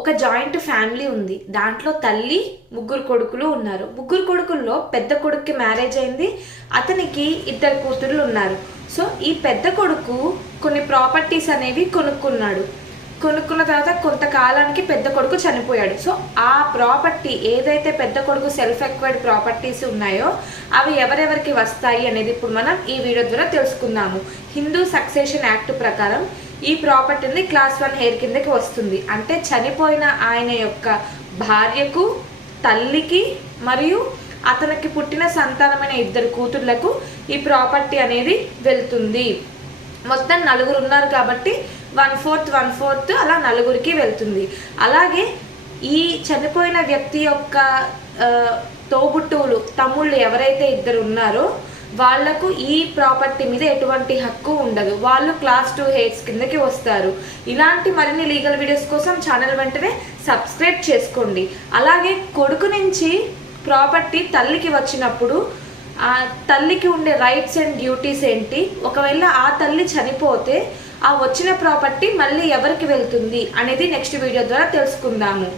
ఒక joint family ఉంది. దాంట్లో తల్లి, ముగ్గురు కొడుకులు ఉన్నారు. ముగ్గురు కొడుకుల్లో పెద్ద కొడుక్కి మ్యారేజ్ అయింది. అతనికి ఇద్దరు కూతుర్లు ఉన్నారు. సో ఈ పెద్ద కొడుకు కొన్ని ప్రాపర్టీస్ అనేవి కొనుక్కున్నాడు. కొనుక్కున్న తర్వాత కొంతకాలానికి పెద్ద కొడుకు చనిపోయాడు. సో ఆ ప్రాపర్టీ ఏదైతే పెద్ద కొడుకు సెల్ఫ్ ఎక్వైర్డ్ ప్రాపర్టీస్ ఉన్నాయో అవి ఎవరెవరికి వస్తాయి అనేది ఇప్పుడు మనం ఈ వీడియో ద్వారా తెలుసుకుందాము. హిందూ సక్సెషన్ యాక్ట్ ప్రకారం ఈ ప్రాపర్టీని క్లాస్ 1 హెయిర్ కిందకి వస్తుంది. అంటే చనిపోయిన ఆయన యొక్క భార్యకు, తల్లికి మరియు అతనికి పుట్టిన సంతానమైన ఇద్దరు కూతుర్లకు ఈ ప్రాపర్టీ అనేది వెళ్తుంది. మొత్తం నలుగురు ఉన్నారు కాబట్టి 1/4 అలా నలుగురికి వెళ్తుంది. అలాగే ఈ చనిపోయిన వ్యక్తి యొక్క తోబుట్టువులు, తమ్ముళ్ళు ఎవరైతే ఇద్దరు ఉన్నారో వాళ్లకు ఈ ప్రాపర్టీ మీద ఎటువంటి హక్కు ఉండదు. వాళ్ళు క్లాస్ 2 హెయిర్స్ కిందకి వస్తారు. ఇలాంటి మరిన్ని లీగల్ వీడియోస్ కోసం ఛానల్ వెంటనే సబ్స్క్రైబ్ చేసుకోండి. అలాగే కొడుకు నుంచి ప్రాపర్టీ తల్లికి వచ్చినప్పుడు ఆ తల్లికి ఉండే రైట్స్ అండ్ డ్యూటీస్ ఏంటి, ఒకవేళ ఆ తల్లి చనిపోతే ఆ వచ్చిన ప్రాపర్టీ మళ్ళీ ఎవరికి వెళ్తుంది అనేది నెక్స్ట్ వీడియో ద్వారా తెలుసుకుందాము.